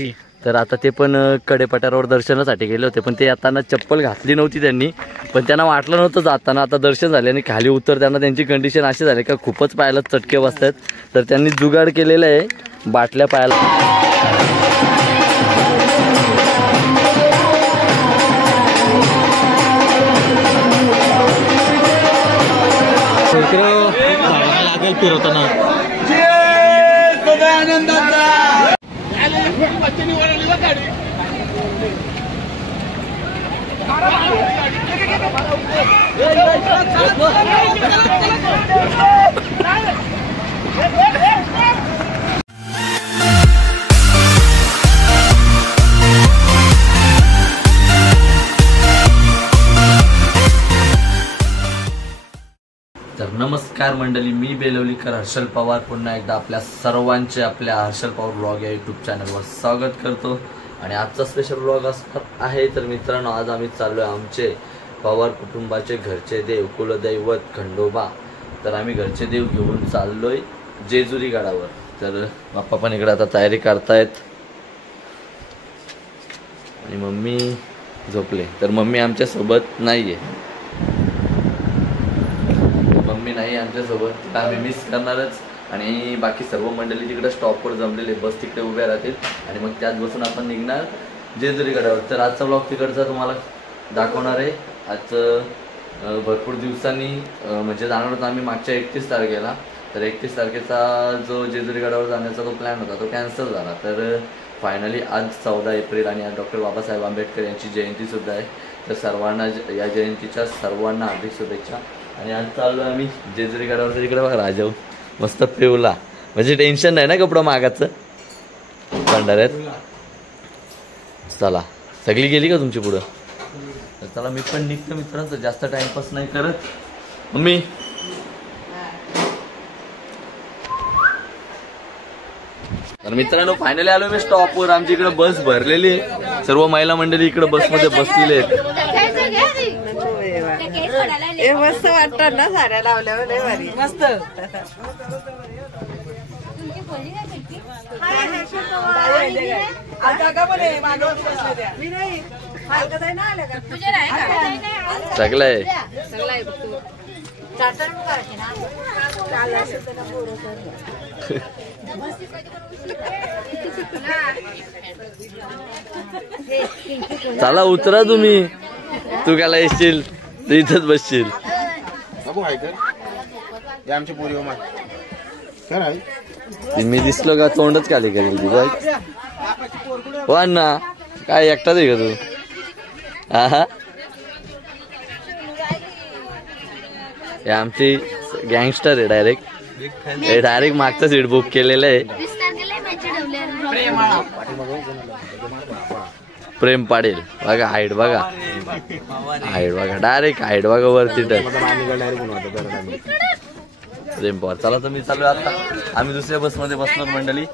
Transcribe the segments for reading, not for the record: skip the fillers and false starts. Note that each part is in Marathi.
तर आता ते पण कडेपठारावर दर्शनासाठी गेले होते, पण ते येताना चप्पल घातली नव्हती त्यांनी, पण त्यांना वाटलं नव्हतं जाताना. आता दर्शन झाले आणि खाली उतरताना त्यांची कंडिशन अशी झाली का खूपच पायाला चटके बसतात. तर त्यांनी जुगाड केलेलं आहे बाटल्या पायाला. लागेल फिरवताना तर नमस्कार मंडळी, मी बेलवलीकर हर्षल पवार पुन्हा एकदा आपल्या सर्वांचे आपल्या हर्षल पवार ब्लॉग या यूट्यूब चॅनलवर स्वागत करतो. आणि आजचा स्पेशल ब्लॉग असणार आहे. तर मित्रांनो, आज आम्ही चाललो आहे आमचे पवार कुटुंबाचे घरचे देव कुलदैवत खंडोबा. तर आम्ही घरचे देव घेऊन चाललोय जेजुरी गडावर. तर बाप्पा पण इकडे आता तयारी करतायत आणि मम्मी झोपले. तर मम्मी आमच्यासोबत नाही आहे, मम्मी नाही आमच्यासोबत, आम्ही मिस करणारच. आणि बाकी सर्व मंडळी तिकडे स्टॉपवर जमलेले, बस तिकडे उभ्या राहतील आणि मग त्याच बसून आपण निघणार जेजुरी गडावर. तर आजचा ब्लॉग तिकडचा तुम्हाला दाखवणार आहे. आज भरपूर दिवसांनी म्हणजे जाणार होतो आम्ही मागच्या 31 तारखेला. तर 31 तारखेचा जो जेजुरी गडावर जाण्याचा जो प्लॅन होता तो कॅन्सल झाला. तर फायनली आज 14 एप्रिल आणि आज डॉक्टर बाबासाहेब आंबेडकर यांची जयंतीसुद्धा आहे. तर सर्वांना या जयंतीच्या सर्वांना हार्दिक शुभेच्छा. आणि आज चाललो आम्ही जेजुरी गडावर. तर इकडे बघा राजाऊ मस्त पिवला, म्हणजे टेन्शन नाही ना कपडा मागाचं भंडाऱ्यात. चला, सगळी गेली का तुमची पुढं? तर चला मी पण निघतो मित्रांनो, जास्त टाइमपास नाही करत. मम्मी तर मित्रांनो फायनली आलो मी स्टॉपवर. आमची इकडे बस भरलेली आहे, सर्व महिला मंडळी इकडे बसमध्ये बसलेले आहेत. मस्त वाटतात ना साड्या लावल्यावर, लय भारी मस्त. सगळं आहे. चला उतरा तुम्ही, तू काय येशील तू इथंच बसशील. मी दिसलो का तोंडच खाली करेल ती बघ. हो अण्णा, काय एकटाच आहे का तू? हा, हे आमची गँगस्टर आहे. डायरेक्ट मागचं सीट बुक केलेलं आहे. प्रेम पाडेल बघा, हाईट बघा, हाईट बघा, डायरेक्ट हाईट बघा वरती. प्रेम पवार. चला तर मी चालू आता, आम्ही दुसऱ्या बसमध्ये बसणार मंडळी.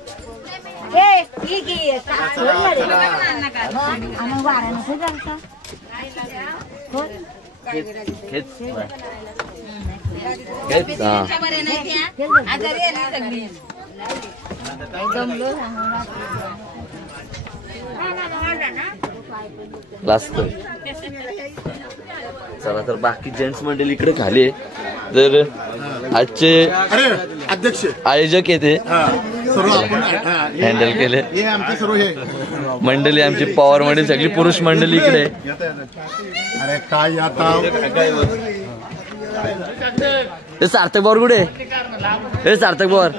चला तर बाकी जेंट्स मंडळी इकडे खाली. तर आजचे अध्यक्ष आयोजक येते हँडल केले मंडळी आमची पवार मंडळी सगळी पुरुष मंडळी इकडे. अरे काय आता हे सार्थक पवार कुठे? हे सार्थक पवार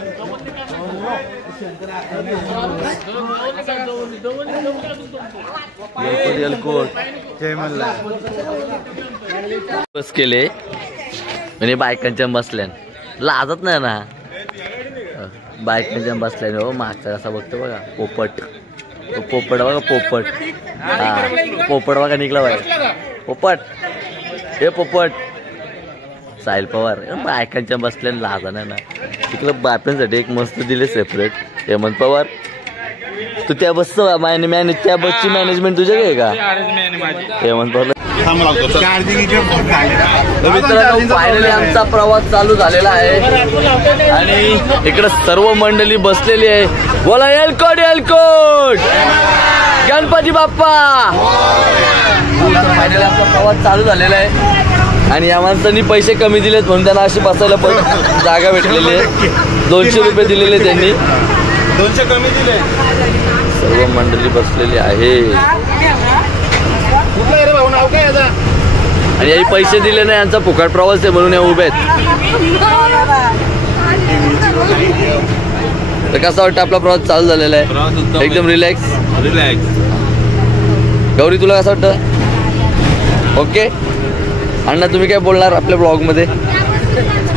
बस केले म्हणजे बायकांच्या बसल्यान लाजत नाही ना, बायकांच्या बसल्याने. हो मागचा कसा बघतो बघा, पोपट. पोपट बघा, पोपट. हा पोपट बघा निघला बाहेर, पोपट. हे पोपट साहिल पवार बायकांच्या बसल्याने लाजा नाही ना. तिकडं बायकांसाठी एक मस्त दिले सेपरेट. हेमंत पवार, तू त्या बसचं त्या बसची मॅनेजमेंट तुझ्या काय का? हेमंत पवार मित्रांनो फायनली आमचा प्रवास चालू झालेला आहे आणि इकडे सर्व मंडळी बसलेली आहे. बोला एलकोट एलकोट गणपती बाप्पा. फायनली आमचा प्रवास चालू झालेला आहे आणि या माणसांनी पैसे कमी दिलेत म्हणून त्यांना अशी बसायला जागा भेटलेली आहे. 200 रुपये दिलेले त्यांनी. 200 कमी दिले. सर्व मंडळी बसलेली आहे आणि याही पैसे दिले नाही. यांचा फुकट प्रवास आहे म्हणून या उभे आहेत. तर कसा वाटतं आपला प्रवास चालू झालेला आहे? एकदम रिलॅक्स. गौरी तुला कसं वाटतं? ओके अण्णा तुम्ही काय बोलणार आपल्या ब्लॉग मध्ये?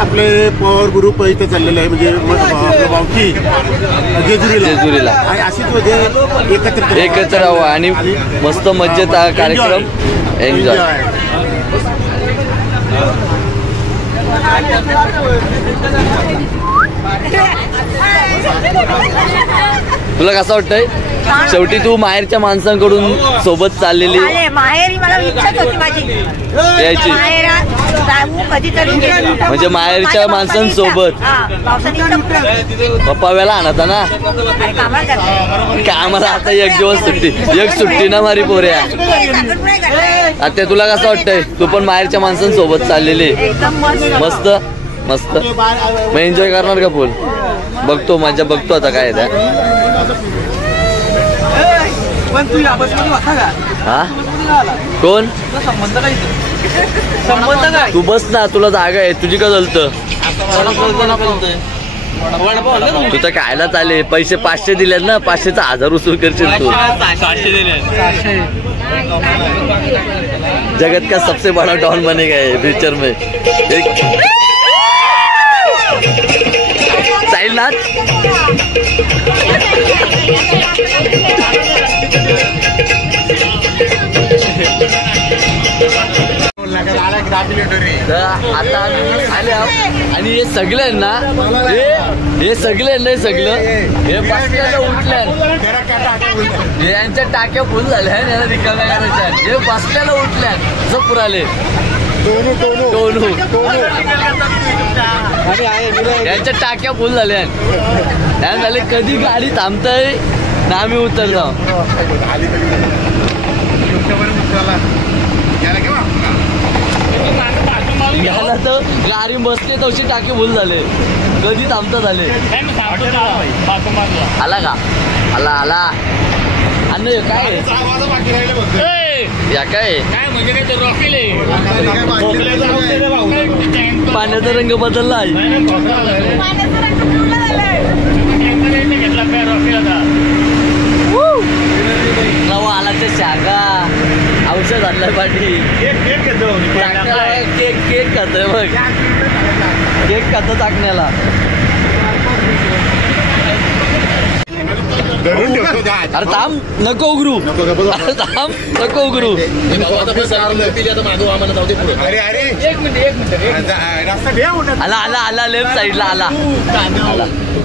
आपले पॉवर ग्रुप इथे चाललेले आहे म्हणजे जेजुरीला आणि अशीच म्हणजे एकत्र राहावं आणि मस्त मजेत हा कार्यक्रम एन्जॉय. तुला कसं वाटतंय? शेवटी तू माहेरच्या माणसांकडून सोबत चाललेली. माहेरी मला इच्छाच होती माझी यायची म्हणजे माहेरच्या माणसांसोबत. पप्पाव्याला आणता ना कामाला. आता एक दिवस सुट्टी, एक सुट्टी ना मारी पोऱ्या. आता तुला कसं वाटतंय? तू पण माहेरच्या माणसांसोबत चाललेली. मस्त मस्त. मग एन्जॉय करणार का फुल? बघतो मजा बघतो आता काय त्या. पण तू या बसमध्ये होता का? हा कोण संबंध काय? तू बस ना, तुला जागा आहे. तुझी का चालतं? तू तर खायला चाले. पैसे 500 दिलेत ना, 500चा 1000 उसूल करशील तू. 500 दिले. जगत का सबसे बड़ा डॉन बनेगा ये पिक्चर में. साहिलनाथ आता आले आणि हे सगळे ना, हे सगळे नाही सगळं हे बसल्याला उठल्या. यांच्या टाक्या फुल झाल्या याला रिकाम्या करायच्या. हे बसल्याला उठल्या झपूर आले. यांच्या टाक्या फुल झाल्या. त्या झाले कधी गाडी थांबताय ना आम्ही उतरलो. याला तर गाडी बसते तशी टाके फुल झाले. कधी थांबता झाले. आला का? आला आला. अन्न काय या काय पाण्याचा रंग बदलला आहे. नवा आला ते शाखा औषध आणलं पाठी. केक खातोय बघ. केक खातो टाकण्याला. अरे थांब नको उघरू. अरे थांब नको उघरू. आला आला आला लेफ्ट साईडला आला.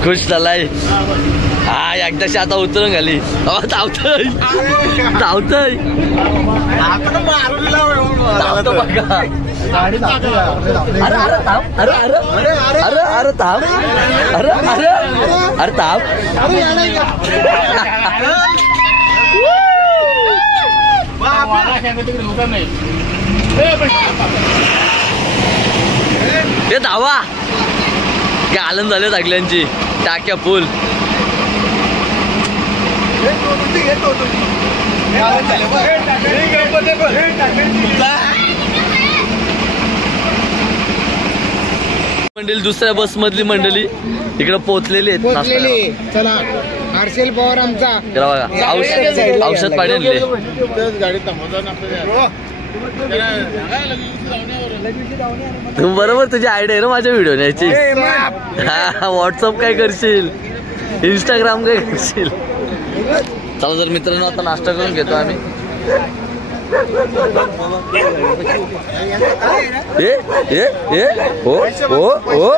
खुश झालाय. हा एकदाशी आता उतरून घाली. धावतय धावतय धावतो बघा. अरे अरे थांब. अरे अरे अरे अरे थांब. अरे अरे अरे थांब. हे धावा काय आनंद झाले सगळ्यांची. टाक्या फुल. मंडळी दुसऱ्या बस मधली मंडळी इकडे पोहोचलेली आहेत. चला हर्षल पवार आमचा औषध पाणी आणले. तू बरोबर तुझी आयडिया आहे ना माझ्या व्हिडिओ न्यायची. हा व्हॉट्सअप काय करशील, इंस्टाग्राम काय करशील. चला जर मित्रांनो आता नाश्ता करून घेतो आम्ही. हो हो हो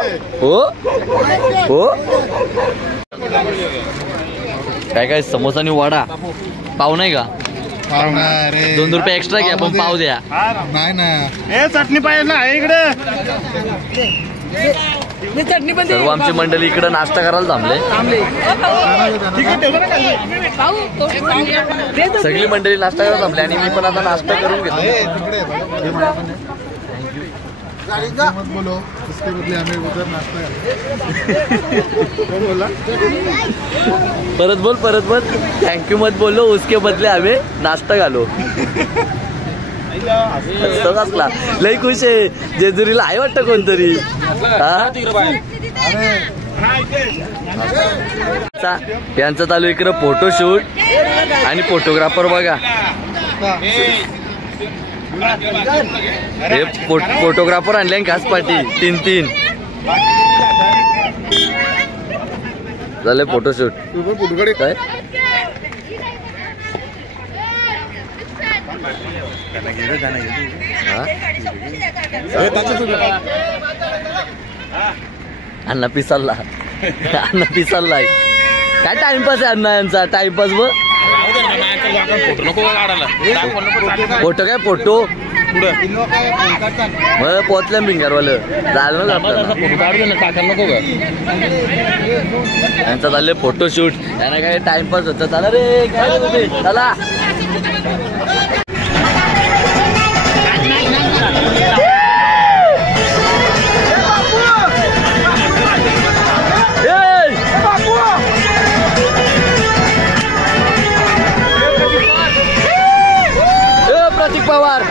हो हो. काय काय समोसा आणि वडा पाव नाही का? 2 रुपये एक्स्ट्रा घ्या पण पाव द्या. नाही ना ए चटणी पाहिजे ना इकडे. सर्व आमची मंडळी इकडे नाश्ता करायला थांबले. सगळी मंडळी नाश्ता करायला थांबले आणि मी पण आता नाश्ता करून घेतो. मत बोलो उसके बदले हमें उधर नाश्ता परत बोल थँक्यू मत बोललो उसके बदले हमें नाश्ता घालो. कसला लई खुश आहे. जेजुरीला आहे वाटतं कोणतरी. यांचं चालू इकडं फोटोशूट आणि फोटोग्राफर बघा. हे फोटोग्राफर आणले खास पाठी 3 झाले फोटोशूट. काय अण्णा पिसालला काय टाइमपास आहे अण्णा यांचा. टाइमपास व फोटो काय फोटो मग पोचल्या भिंगारवालं झालं ना यांचा चालले फोटोशूट. त्यांना काय टाइमपास होतं. चला रे काय चला. प्रतीक पवार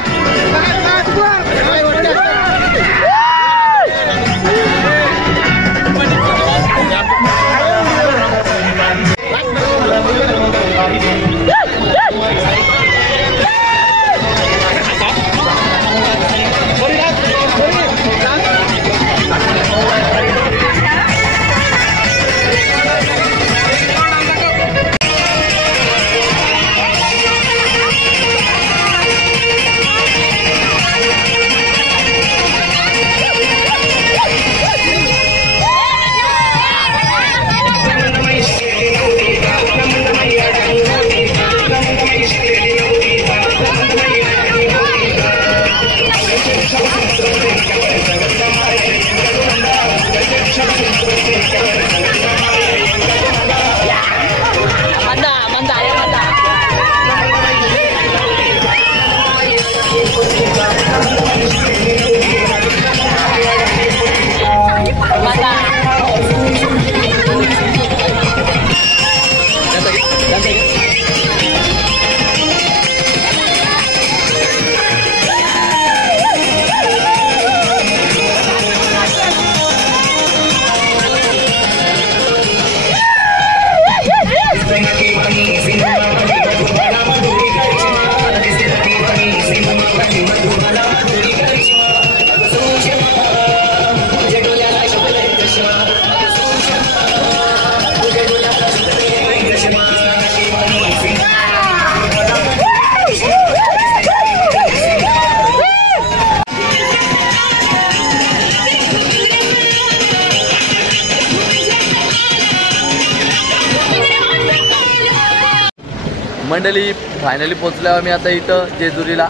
मंडळी फायनली पोचल्यावर मी आता इथं जेजुरीला.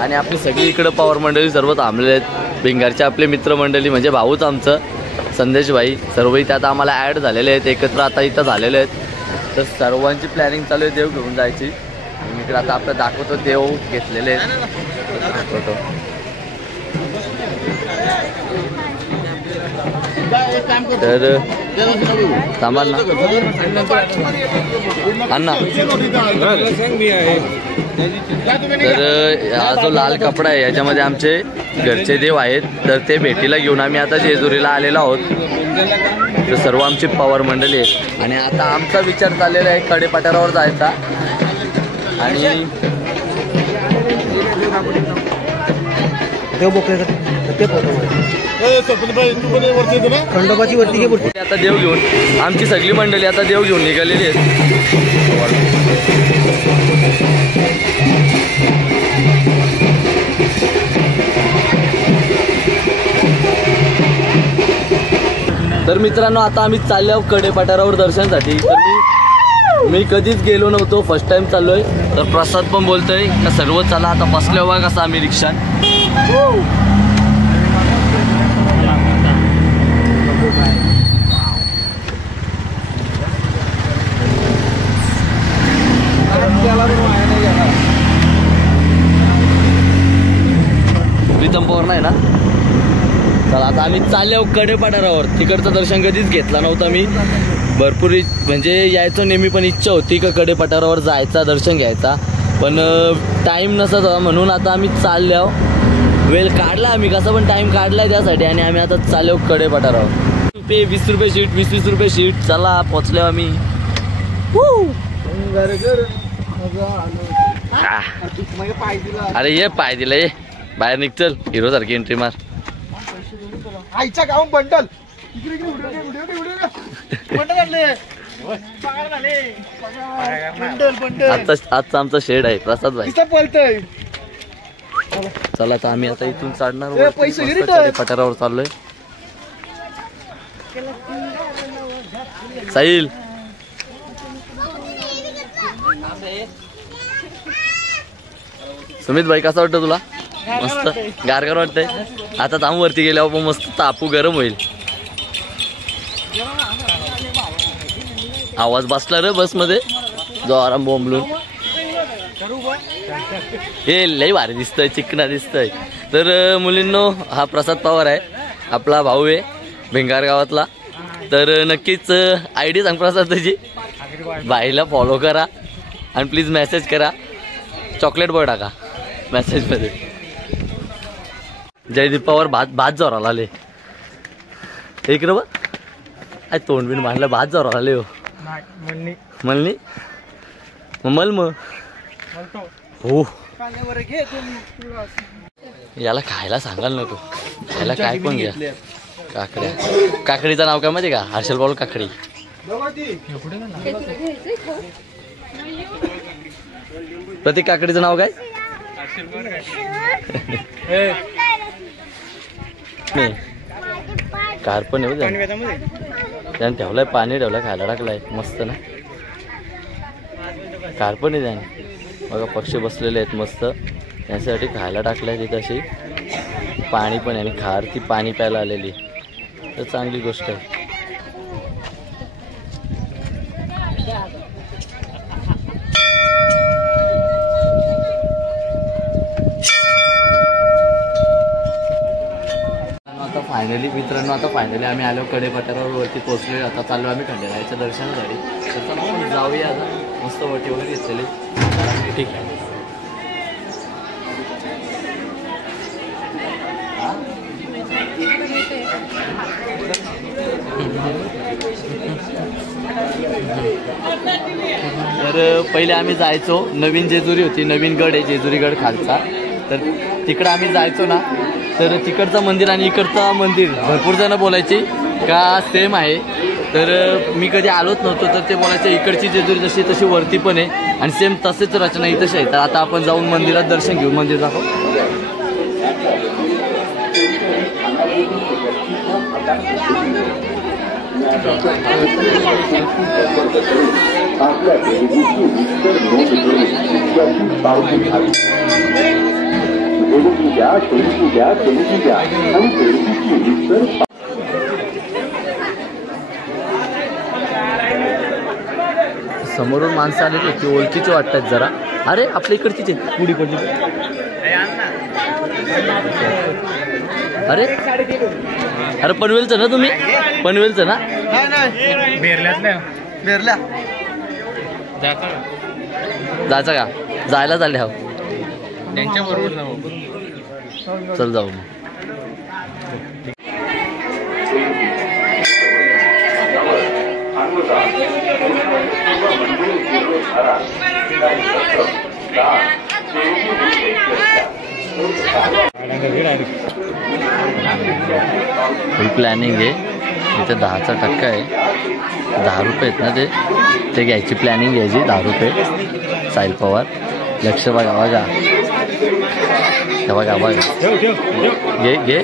आणि आपली सगळी इकडं पॉवर मंडळी सर्व थांबलेले आहेत. भिंगारचे आपले मित्रमंडळी म्हणजे भाऊच आमचं संदेश भाई सर्व इथे आता आम्हाला ॲड झालेले आहेत. एकत्र आता इथं झालेले आहेत. तर सर्वांची प्लॅनिंग चालू आहे देव घेऊन जायची. मी इकडे आता आपलं दाखवतो देव घेतलेले आहेत फोटो. तर थांबाल ना अण्णा. तर हा जो लाल कपडा आहे याच्यामध्ये आमचे घरचे देव आहेत. तर ते भेटीला घेऊन आम्ही आता जेजुरीला आलेलो आहोत. तर सर्व आमची पॉवर मंडळी आहे. आणि आता आमचा विचार चाललेला आहे कडेपठारावर जायचा. आणि खंडोबाची वरती आता देव घेऊन आमची सगळी मंडळी आता देव घेऊन निघालेली आहेत. तर मित्रांनो आता आम्ही चाललो कडेपठारावर दर्शनासाठी. तर मी कधीच गेलो नव्हतो, फर्स्ट टाइम चाललोय. तर प्रसाद पण बोलतोय का सर्व चला आता बसल्या बघा कसं आम्ही रिक्षात. प्रीतम पवार नाही ना. चला आता आम्ही चाललो कडेपठारावर. तिकडचं दर्शन कधीच घेतला नव्हता मी. भरपूर म्हणजे यायचो नेहमी, पण इच्छा होती का कडेपठारावर जायचा दर्शन घ्यायचा, पण टाईम नसत म्हणून आता आम्ही चाललो. वेळ काढला आम्ही कसा पण टाईम काढलाय त्यासाठी आणि आम्ही आता चाललो कडेपठारावर. 20 रुपये शीट, 20 रुपये शीट. चला पोचलो आम्ही. अरे ये पाय दिला ये बाहेर निघचल हिरो सारखी एंट्री मार. आईच्या गाव बंडल आजचा आमचा शेड आहे प्रसाद भाई. पळतय. चला तर आम्ही आता इथून चढणार पठारावर चाललोय. साहिल सुमित भाई कसं वाटतं तुला? मस्त गारगार वाटतंय. आता थांब वरती गेल्यावर पण मस्त तापू गरम होईल. आवाज बसला रे बस मध्ये जो आराम बोंबलून. हे लई भारी दिसतंय, चिकना दिसतंय. तर मुलींनो हा प्रसाद पवार आहे, आपला भाऊ आहे भिंगार गावातला. तर नक्कीच ID सांग प्रसाद त्याची. बाईला फॉलो करा आणि प्लीज मेसेज करा. चॉकलेट बॉय टाका मेसेजमध्ये. जयदीप पवार भात जोराला आले. एक रे बा तोंड बिन मांडलं भात जोराला आले. हो म्हणली मल मग हो याला खायला सांगाल नको. याला काय पण घ्या. काकड्या. काकडीचं नाव काय माहिती का? हर्षल बॉल काकडी. प्रतीक काकडीचं नाव काय? कारपण येऊ त्याने ठेवलाय, पाणी ठेवलाय, खायला टाकलाय. मस्त ना कारपण आहे त्याने. बघा पक्षी बसलेले आहेत मस्त. त्यासाठी खायला टाकलाय तिथे अशी. पाणी पण आहे आणि खार ती पाणी प्यायला आलेली. तर चांगली गोष्ट आहे. फायनली मित्रांनो आता फायनली आम्ही आलो कडेपठारावर वरती पोहोचलो. आता चाललो आम्ही खंडेरायाच्या दर्शनासाठी. तर चला जाऊया आता. मस्त वटी वगैरे घेतलेली. ठीक आहे. तर पहिले आम्ही जायचो, नवीन जेजुरी होती, नवीन गड आहे जेजुरी गड खालचा. तर तिकडं आम्ही जायचो ना, तर तिकडचं मंदिर आणि इकडचं मंदिर भरपूर जण बोलायचे का सेम आहे. तर मी कधी आलोच नव्हतो. तर ते बोलायचे इकडची जेजुरी जशी तशी वरती पण आहे आणि सेम तसेच रचना ही तशी आहे. तर आता आपण जाऊन मंदिरात दर्शन घेऊ. मंदिर दाखव. समोरून माणसं आले ती ओळखीची वाटतात जरा. अरे आपल्या इकडचीच आहे. पुढी पडली. अरे अरे पनवेलचं ना तुम्ही? पनवेलचं ना? बेरल्या जायचं का? जायला चालले हा. त्यांच्या बरोबर जाऊ. चल जाऊ मग. फुल प्लॅनिंग आहे इथे. 10चा टक्का आहे. 10 रुपये आहेत ना ते घ्यायची प्लॅनिंग घ्यायची. 10 रुपये. साहिल पवार लक्ष बघा बघा. बघा बघा. घे घे.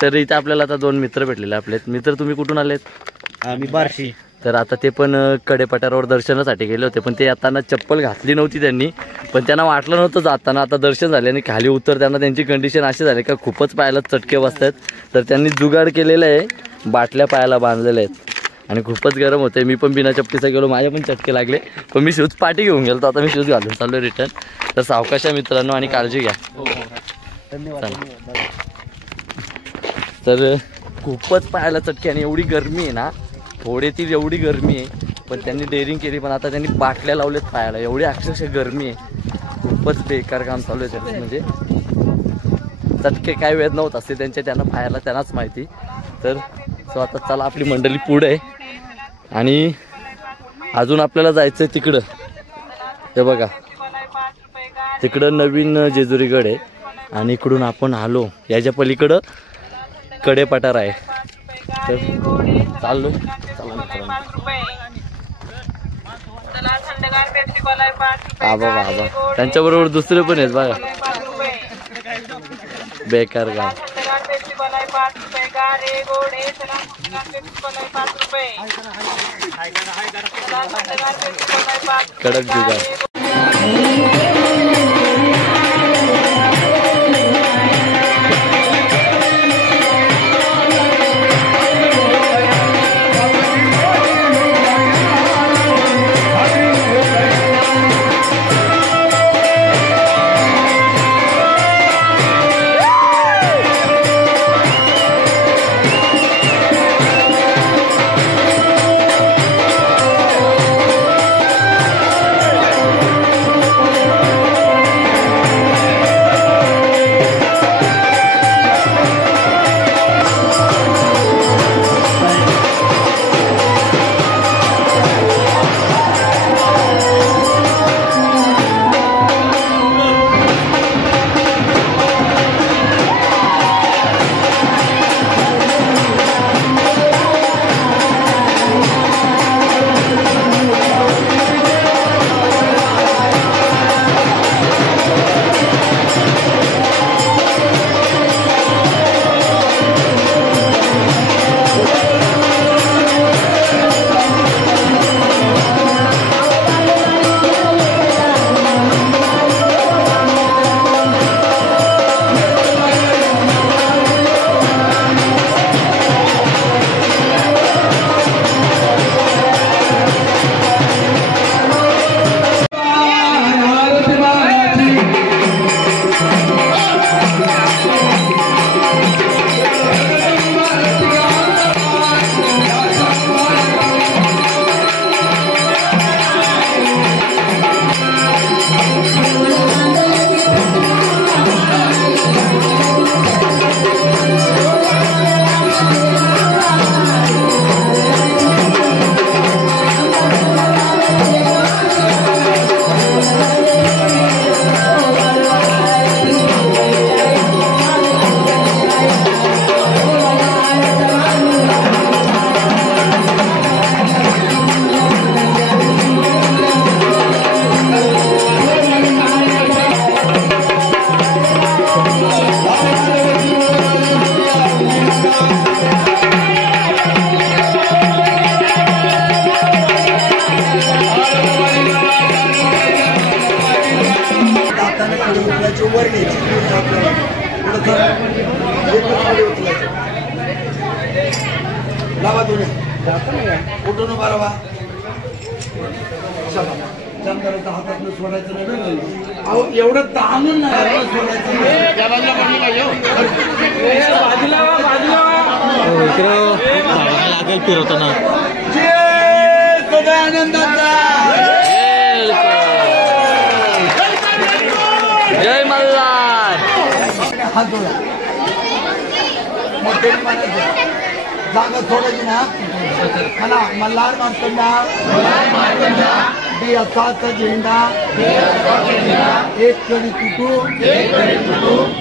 तर इथे आपल्याला आता दोन मित्र भेटलेले आपलेत. मित्र तुम्ही कुठून आलेत? आम्ही बार्शी. तर आता ते पण कडेपठारावर दर्शनासाठी गेले होते, पण ते येताना चप्पल घातली नव्हती त्यांनी, पण त्यांना वाटलं नव्हतं जाताना. आता दर्शन झाले आणि खाली उतरताना त्यांची कंडिशन अशी झाली का खूपच पायाला चटके बसतात. तर त्यांनी जुगाड केलेलं आहे, बाटल्या पायाला बांधलेल्या आहेत आणि खूपच गरम होते. मी पण बिना चपटीचा गेलो, माझे पण चटके लागले, पण मी शूज पाठी घेऊन गेलो. आता मी शूज घालून चाललो रिटर्न. तर सावकाशा मित्रांनो आणि काळजी घ्या. तर खूपच पायाला चटके आणि एवढी गरमी आहे ना, थोडेतील एवढी गरमी आहे, पण त्यांनी डेअरिंग केली. पण आता त्यांनी बाटल्या लावलेत पायाला, एवढी अक्षरशः गरमी आहे. खूपच बेकार काम चालू आहे त्यांचं. म्हणजे चटके काय वेदना होत असते त्यांच्या, त्यांना पायाला त्यांनाच माहिती. तर सो आता चला आपली मंडळी पुढे आहे आणि अजून आपल्याला जायचं आहे तिकडं. हे बघा तिकडं नवीन जेजुरीगड आहे आणि इकडून आपण आलो, याच्या पलीकडं कडेपठार आहे. तर चाललो. चला आबा बाबा, त्यांच्याबरोबर दुसरे पण आहेत बघा. बेकार काम. कडक जुगाड. लावा तुम्ही कुठून बारावा जमदाराच्या हातातलं सोडायचं नाही. अहो एवढं ताणून नाही सोडायचं लागेल फिरवताना. आनंदाचा जय मल्हार. हात जोडा. जागा सोडायची ना. मला मल्हार मार्तंडा देशाचा झेंडा एक कडी तुटू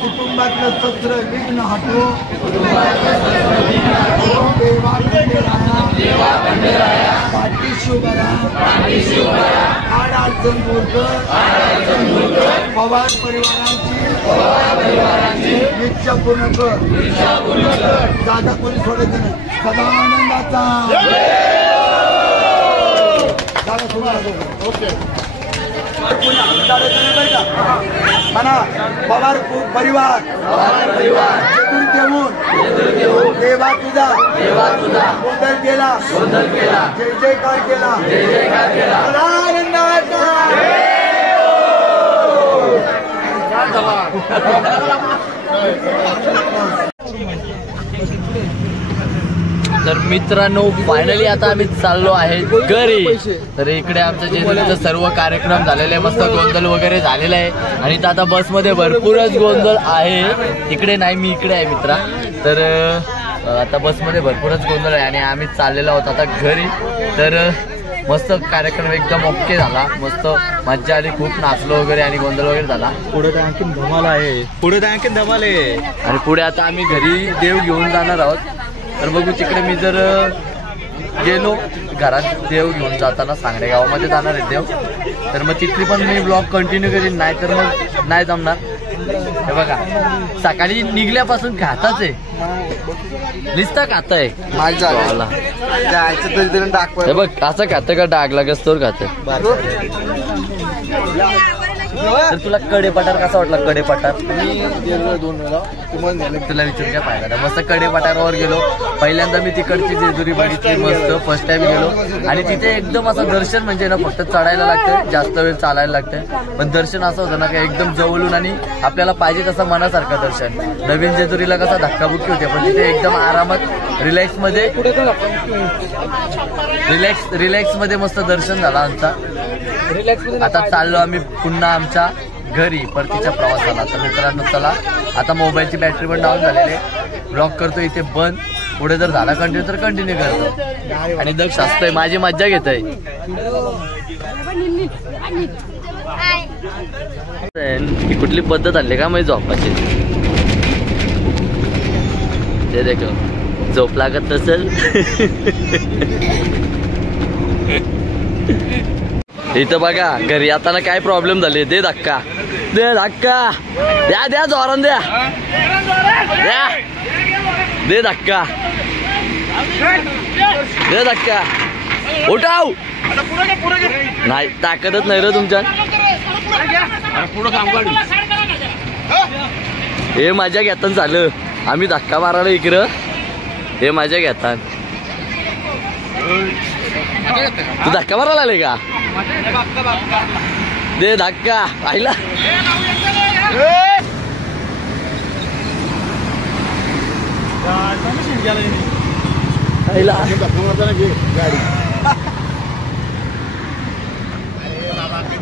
कुटुंबातलं सत्र विघ्न हटू देवा खंडेराया पाठीशी उभा राहा आड अडचण दूर कर पवार परिवारांची इच्छा पूर्ण कर दादा कोणी सोडायचं नाही सदा आनंदाचा ओके म्हणा पवार परिवार देऊन देवा तुझा गोंधळ केला जय जयकार केला तर मित्रांनो फायनली आता आम्ही चाललो आहे घरी. तर इकडे आमच्या जेजुरीचा सर्व कार्यक्रम झालेले आहे, मस्त गोंधळ वगैरे झालेला आहे आणि आता बसमध्ये भरपूरच गोंधळ आहे. तिकडे नाही, मी इकडे आहे मित्रा. तर आता बसमध्ये भरपूरच गोंधळ आहे आणि आम्ही चाललेलो आहोत आता घरी. तर मस्त कार्यक्रम एकदम ओके झाला, मस्त मज्जा आली, खूप नाचलो वगैरे आणि गोंधळ वगैरे झाला. पुढे तर आणखीन धमाल आहे, आणि पुढे आता आम्ही घरी देव घेऊन जाणार आहोत. तर बघू तिकडे मी जर गेलो घरात देव घेऊन जाताना सांगडे गावामध्ये जाणार आहे देव, तर मग तिथली पण मी ब्लॉग कंटिन्यू करीन, नाही तर मग नाही जमणार. हे बघा सकाळी निघल्यापासून खाताच आहे, नुसता खात आहे. हे बघ असं खातं का डाग लागस तोर खातं. तर तुला कडेपठार कसा वाटला? कडेपठार तुला विचारून काय पाहिजे, मस्त कडेपठारावर गेलो. पहिल्यांदा मी तिकडची जेजुरी बघितली, मस्त फर्स्ट टाइम गेलो आणि तिथे एकदम असं दर्शन म्हणजे ना फक्त चढायला लागतं, जास्त वेळ चालायला लागतं, पण दर्शन असं होतं ना का एकदम जवळून आणि आपल्याला पाहिजे तसं मनासारखं दर्शन. नवीन जेजुरीला कसा धक्काबुक्की होते, पण तिथे एकदम आरामात रिलॅक्स मध्ये मस्त दर्शन झालं आमचा. आता चाललो आम्ही पुन्हा आमच्या घरी परतीच्या प्रवासाला. तर मित्रांनो चला, आता मोबाईलची बॅटरी पण डाऊन झालेली आहे, ब्लॉक करतो इथे बंद. पुढे जर झाला कंटिन्यू तर कंटिन्यू करतो. आणि दक्ष असतोय, माझी मज्जा घेत आहे. ही कुठली पद्धत आली का माझी झोपाची? ते देख झोप लागत नसेल. इथं बघा घरी येताना काय प्रॉब्लेम झाले. दे धक्का द्या जोरान द्या दे धक्का उठाव. नाही ताकदच नाही रे तुमच्या. हे माझ्या घेतान झालं, आम्ही धक्का मारायला इकडं, हे माझ्या घेतान. तू धक्का मारायला आले का? दे धक्का पाहिला.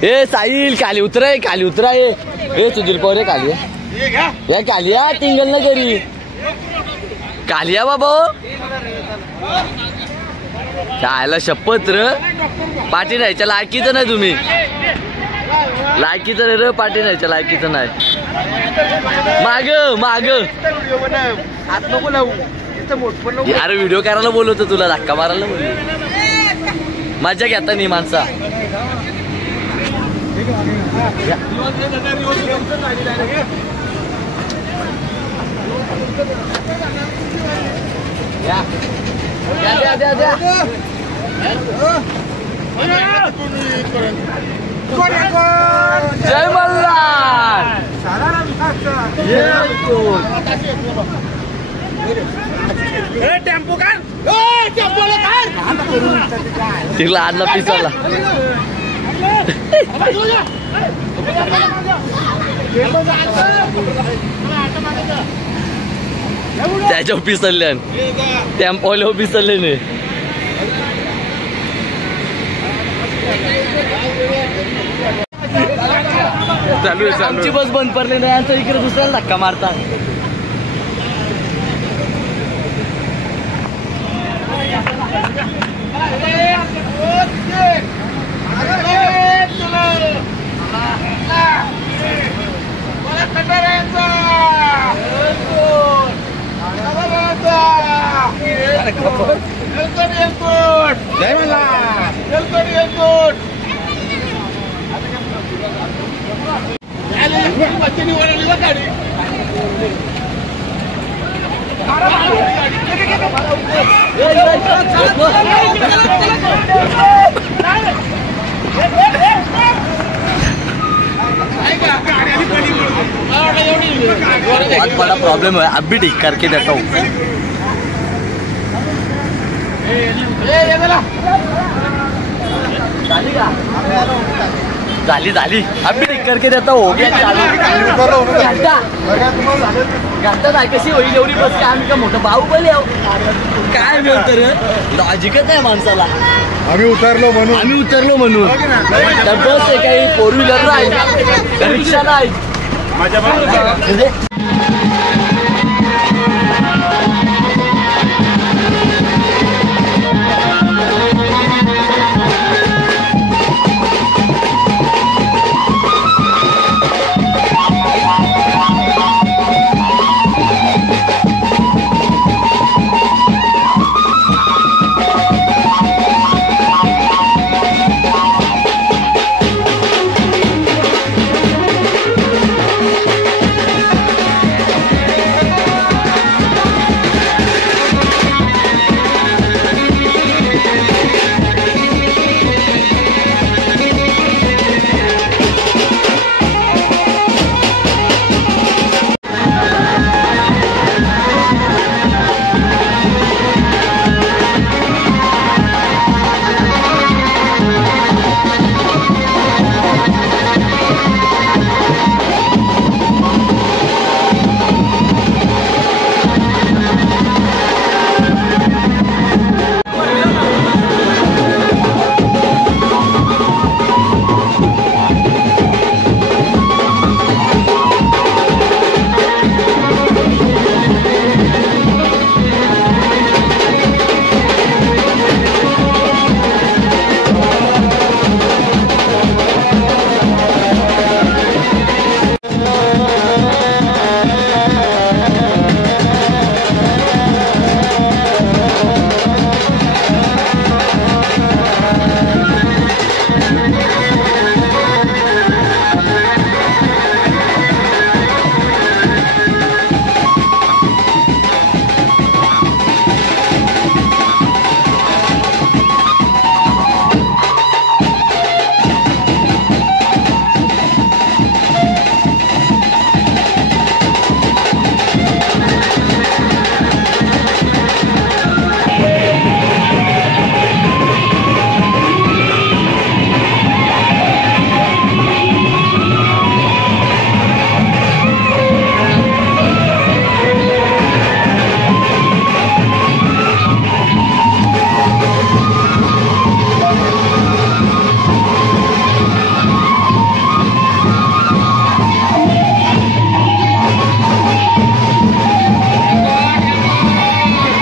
ए साहिल खाली उतराय, खाली उतराय. ए सुधीर पवार खाली या, खाली या, टिंगल ना करी खाली या बाबा. खायला शपथ र पाठी न्यायच्या लायकीचं नाही तुम्ही, लायकीचं नाही र, पाठी न्यायच्या लायकीचं नाही. माग अरे व्हिडिओ करायला बोलवतो तुला, धक्का मारायला बोललो. मजा घेता नाही माणसा. जय मल्हार. तिला आणला पिसाला. त्याच्या पिसल्यान टेम्पोला पिसले नाही. आमची बस बंद पडली नाही, यांचा इकडे दुसऱ्याला धक्का मारतात. जय मल्हार. बहुत बड़ा प्रॉब्लम है, अब भी ठीक करके देता हूँ. झाली अब भी ठीक करके देता हूँ. घंटा नाही कशी होईल एवढी बस काय आम्ही का मोठं बाहुबली आहो काय मिळतं रे. लॉजिकच आहे माणसाला. आम्ही उतरलो म्हणून तर बस आहे काही फोर व्हीलर नाही, रिक्षा नाही. म्हणजे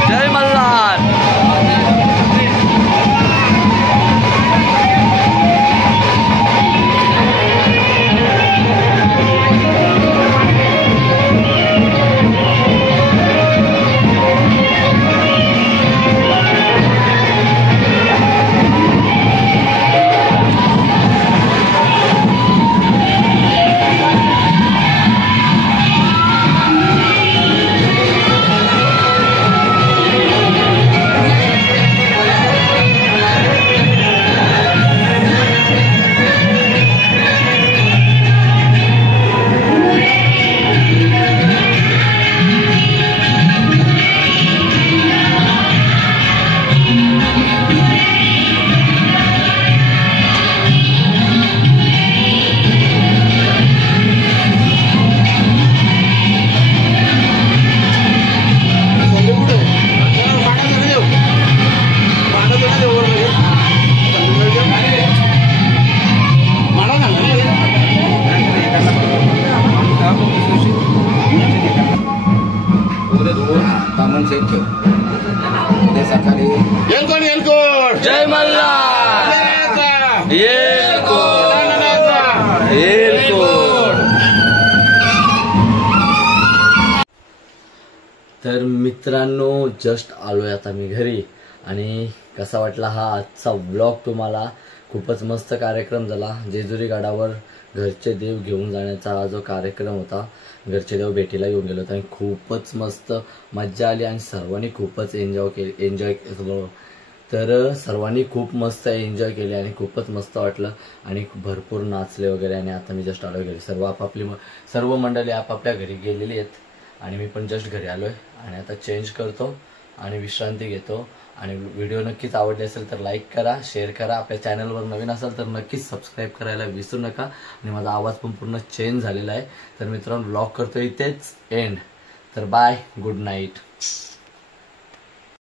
जय मल्हार. तर मित्रांनो जस्ट आलोय आता मी घरी आणि कसा वाटला हा आजचा व्लॉग तुम्हाला. खूपच मस्त कार्यक्रम झाला. जेजुरी गडावर घरचे देव घेऊन जाण्याचा हा जो कार्यक्रम होता, घरचे देव भेटीला घेऊन गेलो होतो आणि खूपच मस्त मज्जा आली आणि सर्वांनी खूपच एन्जॉय केलं. तर सर्वांनी खूप मस्त एन्जॉय केले आणि खूपच मस्त वाटलं आणि भरपूर नाचले वगैरे. आणि आता मी जस्ट आलो घरी. सर्व मंडळी आपापल्या घरी गेलेली आहेत आणि मी पण जस्ट घरी आलो आहे आणि आता चेंज करतो आणि विश्रांती घेतो. आणि व्हिडिओ नक्कीच आवडले असेल तर लाईक करा, शेअर करा. आपल्या चॅनलवर नवीन असाल तर नक्कीच सबस्क्राईब करायला विसरू नका. आणि माझा आवाज पण पूर्ण चेंज झालेला आहे. तर मित्रांनो व्लॉग करतो इथेच एंड. तर बाय, गुड नाईट.